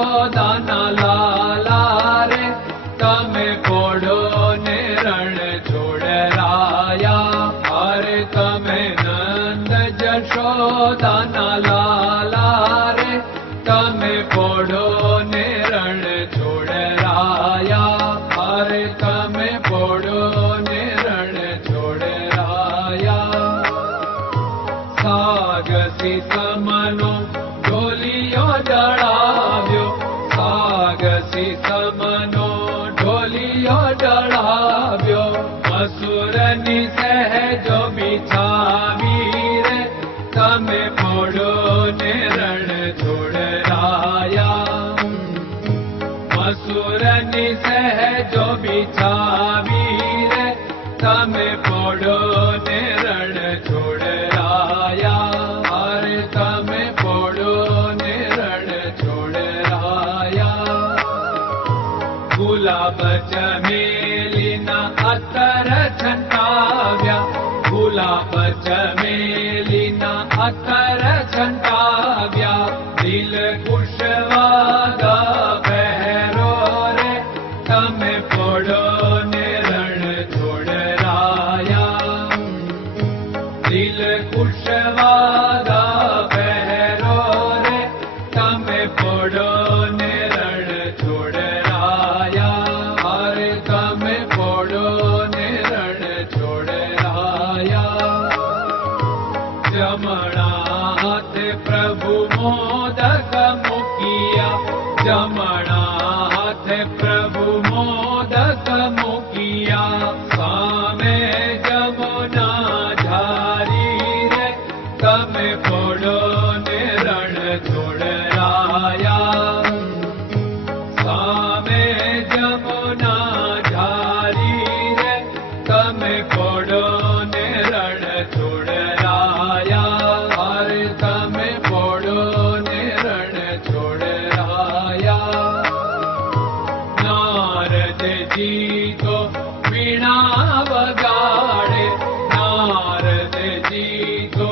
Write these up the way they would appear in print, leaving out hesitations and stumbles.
જશોદાના લાલા રે તમે પોડો ને રણ છોડરાયા. અરે તમે નંદ જશોદાના લાલા રે તમે પોડો ને રણ છોડરાયા. અરે તમે પોડો ને રણ છોડરાયા. સાગસી સમનો ઢોલિયો ડળાવ્યો, સાગસી સમનો ઢોલિયો ડળાવ્યો. મસૂરની સહેજો બિછાવી રે તમે પોડો ને રણ છોડરાયા. મસૂરની સહેજો બિછાવી રે તમે પોડો ને રણ છોડરાયા. અરે તમે પોડો ને રણ છોડરાયા. ગુલાબ ચમેલીના અત્તર છંટાવ્યા, ગુલાબ ચમેલીના અત્તર છંટાવ્યા. દિલ કુશવાદા પહેરો રે તમે પોડો ને રણ છોડરાયા. દિલ કુશવાદા પહેરો રે તમે પોડો ને રણ છોડરાયા. અરે તમે પોડો ને રણ છોડરાયા. જમણા હાથે પ્રભુ મોદક મૂકિયા, જમણા હાથે પ્રભુ મોદક મૂકિયા. સામે જમુના ઝારી રે તમે પોડો ને રણ છોડરાયા. સામે જમુના ઝારી રે તમે પોડો ને રણ છોડરાયા. અરે તમે પોડો ને રણ છોડરાયા. નારદજી તો વીણા વગાડે, નારદજી તો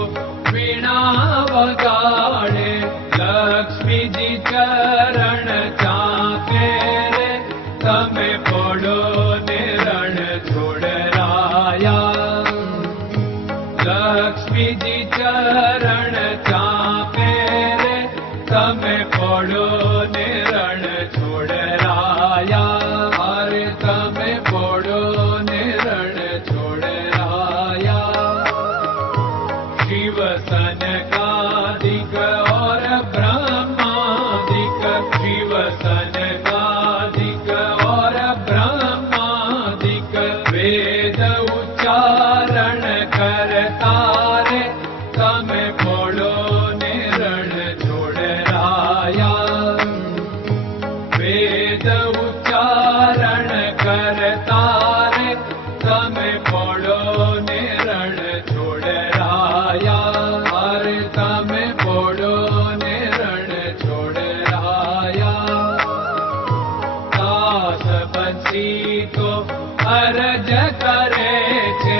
વીણા વગાડે. લક્ષ્મીજી ચરણ ચાકે રે તમે પોડો ને રણ છોડરાયા. લક્ષ્મીજી ચરણ ચાપે રે તમે પોડો ને રણ છોડરાયા. અરે તમે પોડો ને રણ છોડરાયા. શિવ સનકાદિક और ब्रह्मादिक, शिव सनकादिक और ब्रह्मादिक. वेद उच्चारण करता रे તમે પોડો ને રણ છોડરાયા. વેદ ઉચ્ચારણ કરતા રે તમે પોડો ને રણ છોડરાયા. અરે તમે પોડો ને રણ છોડરાયા. દાસ બંસી તો અરજ કરે છે,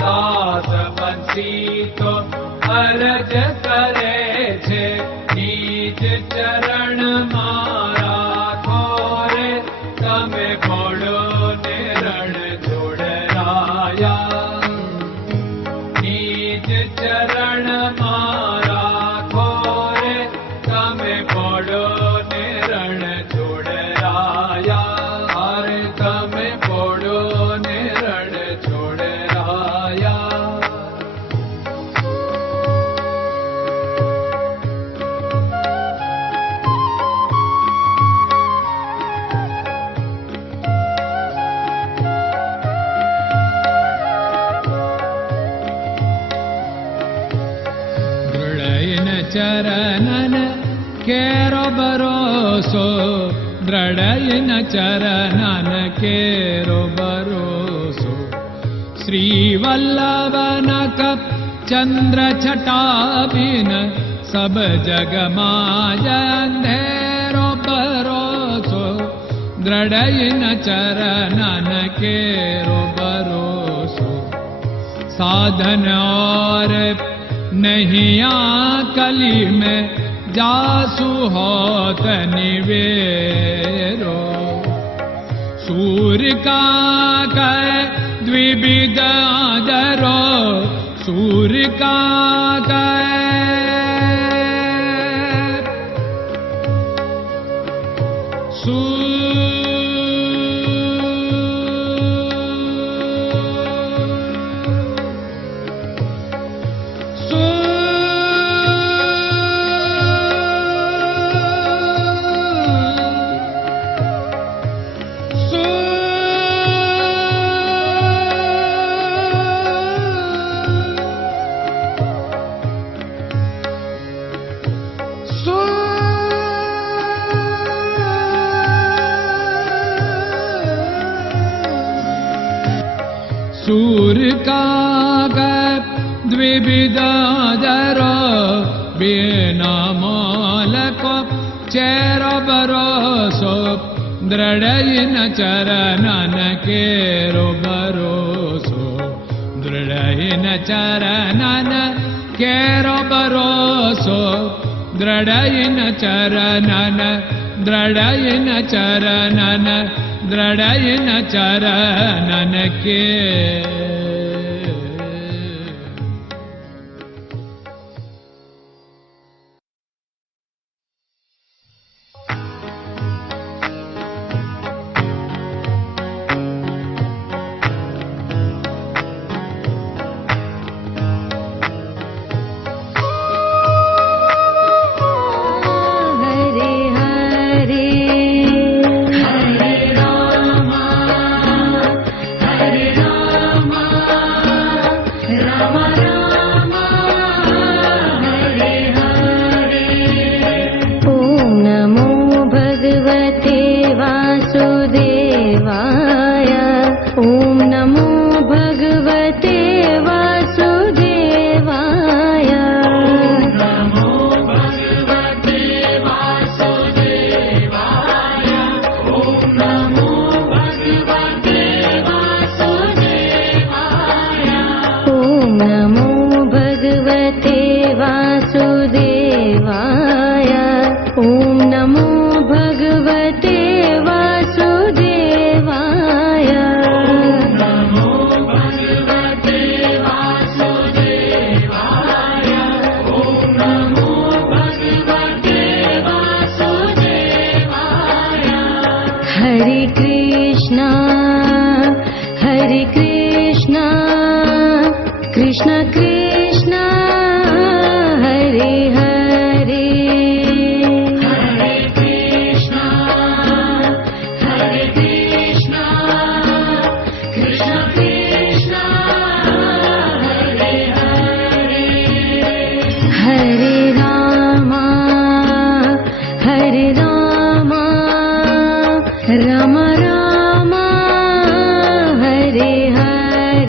દાસ બંસી તો અરજ કરે છે. નીચ ચરણ મારા ખોરે તમે પોડો ને રણ છોડરાયા. નીચ ચરણ મારા ખોરે તમે પોડો ને રણ છોડરાયા. અરે તમે પોડો ને રણ છોડરાયા. ચરણન કેરો ભરોસો, દ્રઢયન ચરણન કેરો ભરોસો. શ્રી વલ્લભન કપ ચંદ્ર છટાબિન સબ જગમાં અંધેરો ભરોસો. દ્રઢયન ચરણન કેરો ભરોસો. साधन और नहीं कली में जासु होत निवेरो। सूर्य का कै द्विविध आदरो, सूर्य का सूर्य का द्विविधादरो, बिना मोल को चेर भरोसो, दृढ़ चरणन केरो भरोसो, दृढ़ चरणन केरो भरोसो, दृढ़ चरणन, दृढ़ चरणन, दृढ़ चरणन के। Hare Krishna, Krishna Krishna